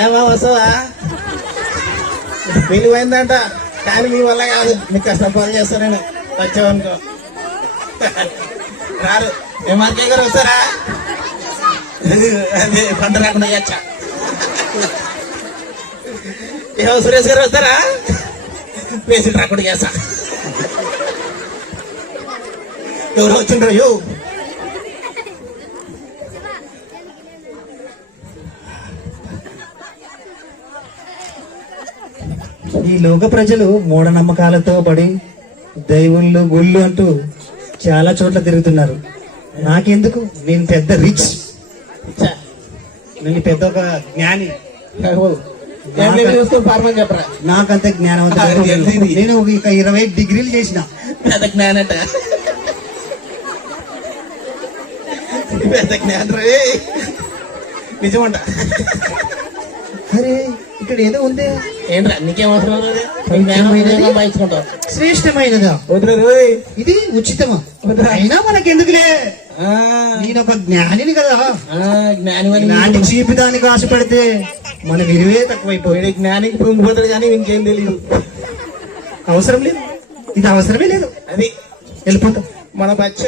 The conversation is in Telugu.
ఏమా వస్తావా? విలువైందంట, కానీ మీ వల్ల కాదు. మీకు కష్టం పని చేస్తానని వచ్చావనుకో. రారు. మీ మార్కే గారు వస్తారా? అదే పంట రాకుండా వచ్చా. ఏమో సురేష్ గారు వస్తారా? పేషెంట్ రాకుండా చేస్తా. ఎవరు వచ్చిండ్రు? ఈ లోక ప్రజలు మూఢనమ్మకాలతో పడి దైవుళ్ళు గుళ్ళు అంటూ చాలా చోట్ల తిరుగుతున్నారు. నాకెందుకు? నేను పెద్ద రిచ్, నేను పెద్ద ఒక జ్ఞాని. చెప్పరా? నాకంత జ్ఞానవంతం. నేను ఒక 20 డిగ్రీలు చేసిన పెద్ద జ్ఞానట. పెద్ద జ్ఞానం రే, నిజమంట. అరే ఇక్కడ ఏదో ఉంది. ఏంట్రా నీకేం అవసరం? శ్రేష్టమైనదా? ఇది ఉచితమా? అయినా మనకెందుకులే, నేను ఒక జ్ఞానిని కదా. జ్ఞాని చీపిదానికి ఆశపడితే మన విలువే తక్కువైపోయి. జ్ఞానికి పొంగిపోతాడు కానీ ఇంకేం తెలియదు. అవసరం లేదు, ఇది అవసరమే లేదు. అది వెళ్ళిపోతాం. మన బచ్చ